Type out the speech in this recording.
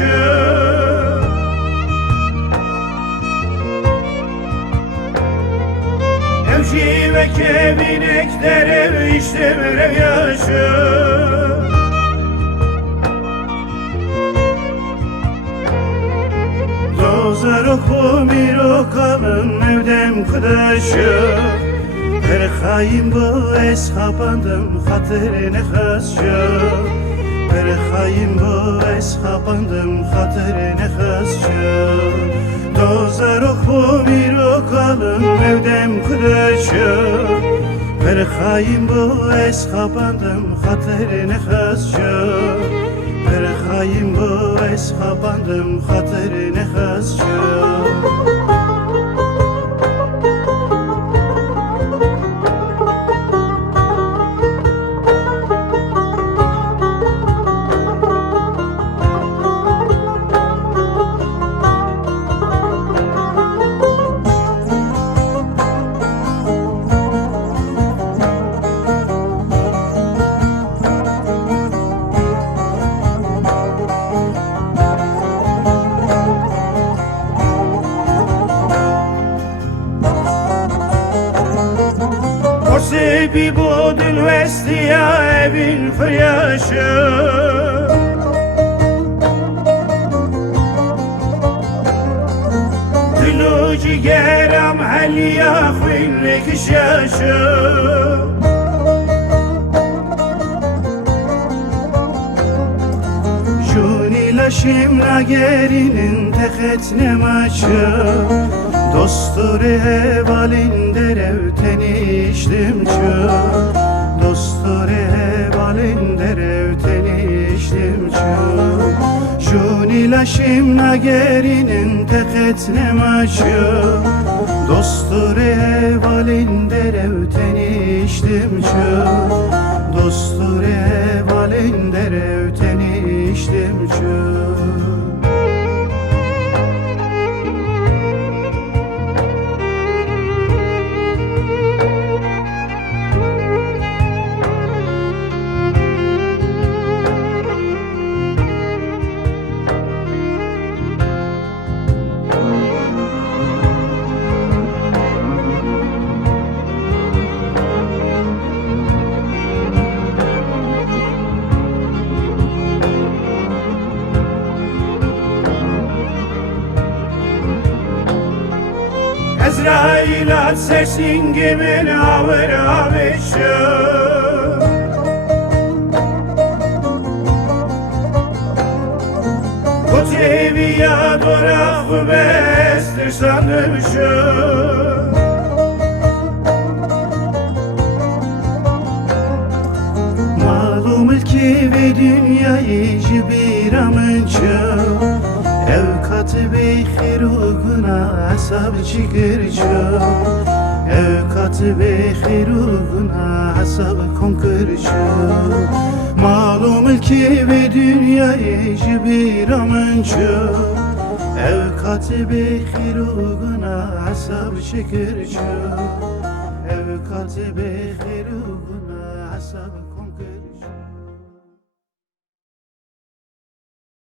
yaşı. Evci ve kevinekler işte bir yaşı. Dozar oku bir okalım evdem kudaşı. Her hain bu eshabandım hatırine hasça. Her hain bu eshabandım hatırine hasça. Dozar oku bir okalım evdem kudaşı. Her hain bu eshabandım hatırine hasça. Her hain bu eshabandım hatırine hasça. Sebi budun vestiya evin fıryaşı. Dilu cigeram haliya khillik şaşı. Juni laşim nagerinin teketne maçı. Dostları hevalinde revteni işlimçü. Dostları hevalinde revteni işlimçü. Juni laşim nagerinin teketne maçı. Dostları hevalinde revteni işlimçü. Dostları hevalinde revteni işlimçü. Ezrail at sesin gibi avır avışı. Kutevi ya doraf bestir sanırşı. Malum ki ve dünyayı bir amınçı. Ev katı-ı xiruguna asab çikirço. Ev katı-ı xiruguna asab konkirço. Malum ki ve dünyayı bir amınço. Ev katı-ı xiruguna asab çikirço. Ev katı-ı xiruguna asab